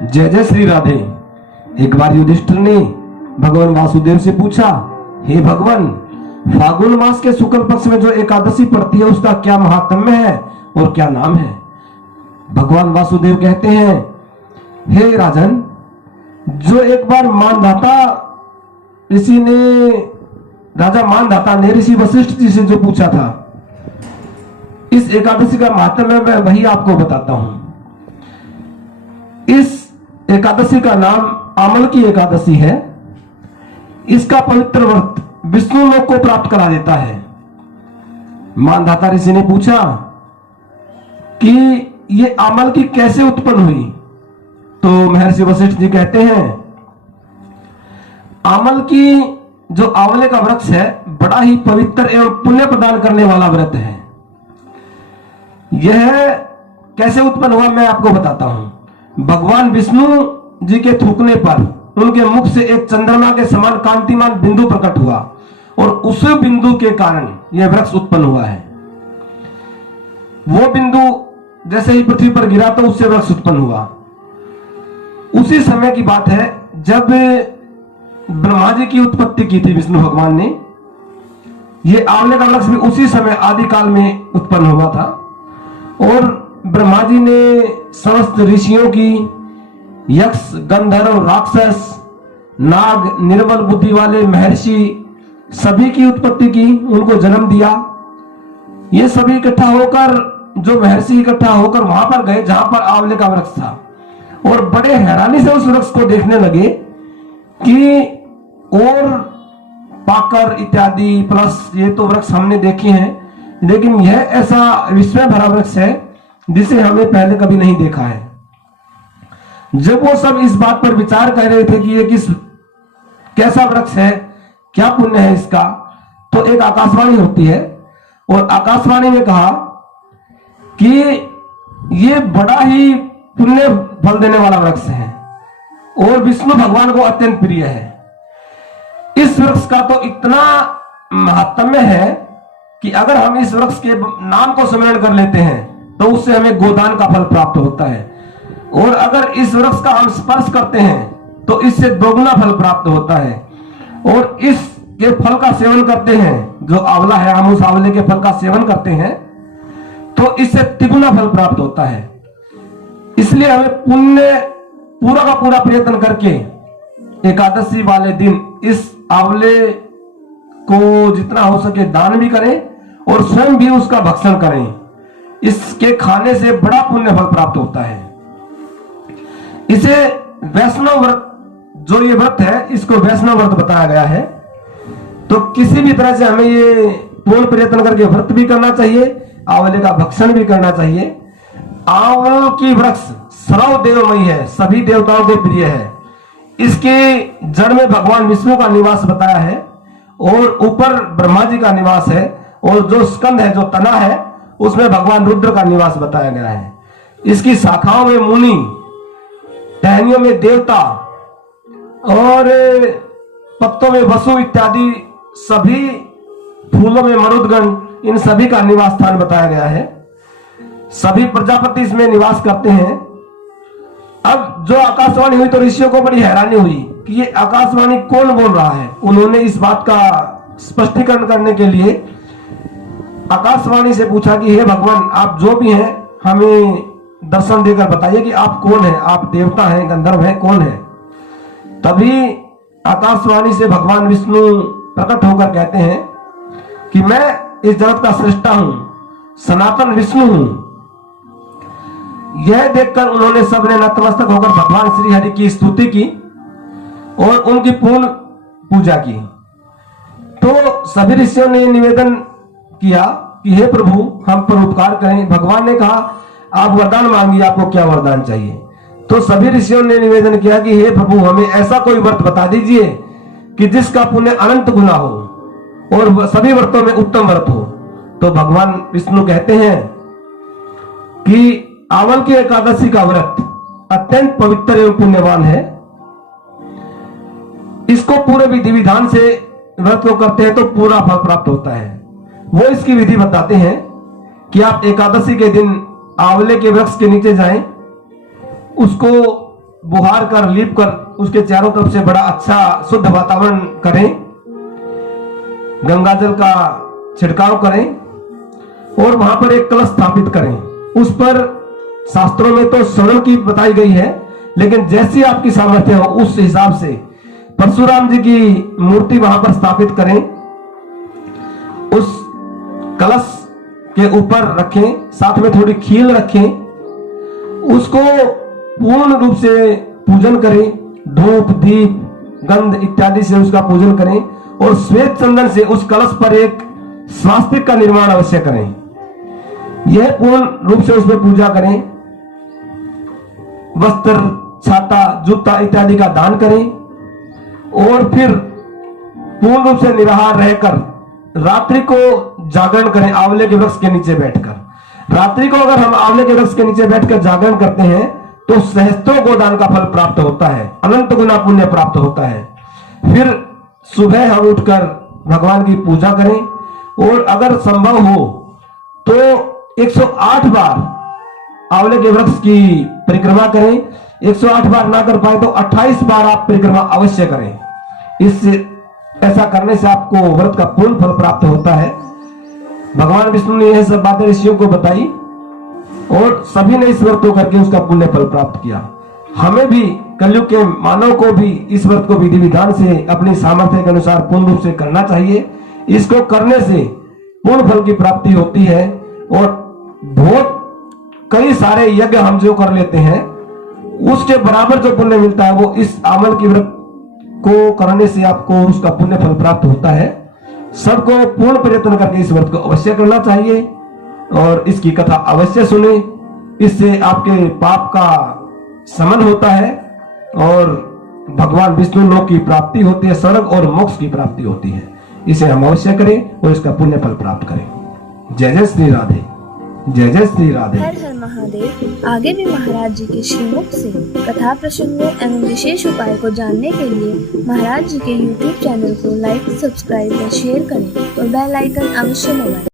जय जय श्री राधे। एक बार युधिष्ठिर ने भगवान वासुदेव से पूछा, हे भगवान, फागुन मास के शुक्ल पक्ष में जो एकादशी पड़ती है उसका क्या महात्म्य है और क्या नाम है? भगवान वासुदेव कहते हैं, हे राजन, जो एक बार मानधाता ऋषि ने, राजा मानधाता ने ऋषि वशिष्ठ जी से जो पूछा था, इस एकादशी का महात्म्य मैं वही आपको बताता हूं। इस एकादशी का नाम आमल की एकादशी है। इसका पवित्र व्रत विष्णु लोक को प्राप्त करा देता है। मानधाता ऋषि ने पूछा कि ये आमल की कैसे उत्पन्न हुई? तो महर्षि वशिष्ठ जी कहते हैं, आमल की जो आंवले का वृक्ष है बड़ा ही पवित्र एवं पुण्य प्रदान करने वाला व्रत है। यह कैसे उत्पन्न हुआ मैं आपको बताता हूं। भगवान विष्णु जी के थूकने पर उनके मुख से एक चंद्रमा के समान कांतिमान बिंदु प्रकट हुआ और उस बिंदु के कारण यह वृक्ष उत्पन्न हुआ है। वो बिंदु जैसे ही पृथ्वी पर गिरा तो उससे वृक्ष उत्पन्न हुआ। उसी समय की बात है जब ब्रह्मा जी की उत्पत्ति की थी विष्णु भगवान ने। यह आंवले का वृक्ष भी उसी समय आदिकाल में उत्पन्न हुआ था और ब्रह्मा जी ने समस्त ऋषियों की, यक्ष, गंधर्व, राक्षस, नाग, निर्बल बुद्धि वाले महर्षि सभी की उत्पत्ति की, उनको जन्म दिया। ये सभी इकट्ठा होकर, जो महर्षि इकट्ठा होकर वहां पर गए जहां पर आंवले का वृक्ष था और बड़े हैरानी से उस वृक्ष को देखने लगे कि और पाकर इत्यादि प्लस ये तो वृक्ष हमने देखे हैं, लेकिन यह ऐसा विस्मय भरा वृक्ष है जिसे हमने पहले कभी नहीं देखा है। जब वो सब इस बात पर विचार कर रहे थे कि ये कैसा वृक्ष है, क्या पुण्य है इसका, तो एक आकाशवाणी होती है और आकाशवाणी ने कहा कि ये बड़ा ही पुण्य फल देने वाला वृक्ष है और विष्णु भगवान को अत्यंत प्रिय है। इस वृक्ष का तो इतना महात्म्य है कि अगर हम इस वृक्ष के नाम को स्मरण कर लेते हैं तो उससे हमें गोदान का फल प्राप्त होता है और अगर इस वृक्ष का हम स्पर्श करते हैं तो इससे दोगुना फल प्राप्त होता है और इसके फल का सेवन करते हैं, जो आंवला है, हम उस आंवले के फल का सेवन करते हैं तो इससे तिगुना फल प्राप्त होता है। इसलिए हमें पुण्य पूरा का पूरा प्रयत्न करके एकादशी वाले दिन इस आंवले को जितना हो सके दान भी करें और स्वयं भी उसका भक्षण करें। इसके खाने से बड़ा पुण्य फल प्राप्त होता है। इसे वैष्णव व्रत, जो ये व्रत है इसको वैष्णव व्रत बताया गया है। तो किसी भी तरह से हमें ये पूर्ण प्रयत्न करके व्रत भी करना चाहिए, आंवले का भक्षण भी करना चाहिए। आंवल की वृक्ष सर्व देवमयी है, सभी देवताओं के प्रिय है। इसके जड़ में भगवान विष्णु का निवास बताया है और ऊपर ब्रह्मा जी का निवास है और जो स्कंद है, जो तना है, उसमें भगवान रुद्र का निवास बताया गया है। इसकी शाखाओं में मुनि, टहनियों में देवता और पत्तों में वसु इत्यादि, सभी फूलों में मरुदगण, इन सभी का निवास स्थान बताया गया है। सभी प्रजापति इसमें निवास करते हैं। अब जो आकाशवाणी हुई तो ऋषियों को बड़ी हैरानी हुई कि ये आकाशवाणी कौन बोल रहा है। उन्होंने इस बात का स्पष्टीकरण करने के लिए आकाशवाणी से पूछा कि हे भगवान, आप जो भी हैं हमें दर्शन देकर बताइए कि आप कौन हैं, आप देवता हैं, गंधर्व हैं, कौन है। तभी आकाशवाणी से भगवान विष्णु प्रकट होकर कहते हैं कि मैं इस जगत का सृष्टा हूं, सनातन विष्णु हूं। यह देखकर उन्होंने सबने नतमस्तक होकर भगवान श्री हरि की स्तुति की और उनकी पूर्ण पूजा की। तो सभी ऋषियों ने निवेदन किया कि हे प्रभु, हम पर उपकार करें। भगवान ने कहा, आप वरदान मांगिए, आपको क्या वरदान चाहिए। तो सभी ऋषियों ने निवेदन किया कि हे प्रभु, हमें ऐसा कोई व्रत बता दीजिए कि जिसका पुण्य अनंत गुना हो और सभी व्रतों में उत्तम व्रत हो। तो भगवान विष्णु कहते हैं कि आंवल की एकादशी का व्रत अत्यंत पवित्र एवं पुण्यवान है। इसको पूरे विधि विधान से व्रत को करते हैं तो पूरा फल प्राप्त होता है। वो इसकी विधि बताते हैं कि आप एकादशी के दिन आंवले के वृक्ष के नीचे जाएं, उसको बुहार कर लीप कर उसके चारों तरफ से बड़ा अच्छा शुद्ध वातावरण करें, गंगा जल का छिड़काव करें और वहां पर एक कलश स्थापित करें। उस पर शास्त्रों में तो स्वर्ण की बताई गई है, लेकिन जैसी आपकी सामर्थ्य हो उस हिसाब से परशुराम जी की मूर्ति वहां पर स्थापित करें। उस कलश के ऊपर रखें, साथ में थोड़ी खील रखें, उसको पूर्ण रूप से पूजन करें, धूप दीप गंध इत्यादि से उसका पूजन करें और श्वेत चंदन से उस कलश पर एक स्वास्तिक का निर्माण अवश्य करें। यह पूर्ण रूप से उसमें पूजा करें। वस्त्र, छाता, जूता इत्यादि का दान करें और फिर पूर्ण रूप से निराहार रहकर रात्रि को जागरण करें आंवले के वृक्ष के नीचे बैठकर। रात्रि को अगर हम आंवले के वृक्ष के नीचे बैठकर जागरण करते हैं तो सहस्त्रों गोदान का फल प्राप्त होता है, अनंत गुना पुण्य प्राप्त होता है। फिर सुबह हम उठकर भगवान की पूजा करें और अगर संभव हो तो 108 बार आंवले के वृक्ष की परिक्रमा करें। 108 बार ना कर पाए तो 28 बार आप परिक्रमा अवश्य करें। इससे ऐसा करने से आपको व्रत का पूर्ण फल प्राप्त होता है। भगवान विष्णु ने यह सब बातें ऋषियों को बताई और सभी ने इस व्रत को करके उसका पुण्य फल प्राप्त किया। हमें भी कलयुग के मानव को भी इस व्रत को विधि विधान से अपनी सामर्थ्य के अनुसार पूर्ण रूप से करना चाहिए। इसको करने से पूर्ण फल की प्राप्ति होती है और बहुत कई सारे यज्ञ हम जो कर लेते हैं उसके बराबर जो पुण्य मिलता है वो इस आमल की व्रत को करने से आपको उसका पुण्य फल प्राप्त होता है। सबको पूर्ण प्रयत्न करके इस व्रत को अवश्य करना चाहिए और इसकी कथा अवश्य सुने। इससे आपके पाप का शमन होता है और भगवान विष्णु लोक की प्राप्ति होती है, स्वर्ग और मोक्ष की प्राप्ति होती है। इसे हम अवश्य करें और इसका पुण्य फल प्राप्त करें। जय जय श्री राधे, जय जय श्री राधे। हर हर महादेव। आगे भी महाराज जी के श्रीमुख से कथा प्रसंगों एवं विशेष उपाय को जानने के लिए महाराज जी के YouTube चैनल को लाइक, सब्सक्राइब व शेयर करें और बेल आइकन अवश्य दबाएं।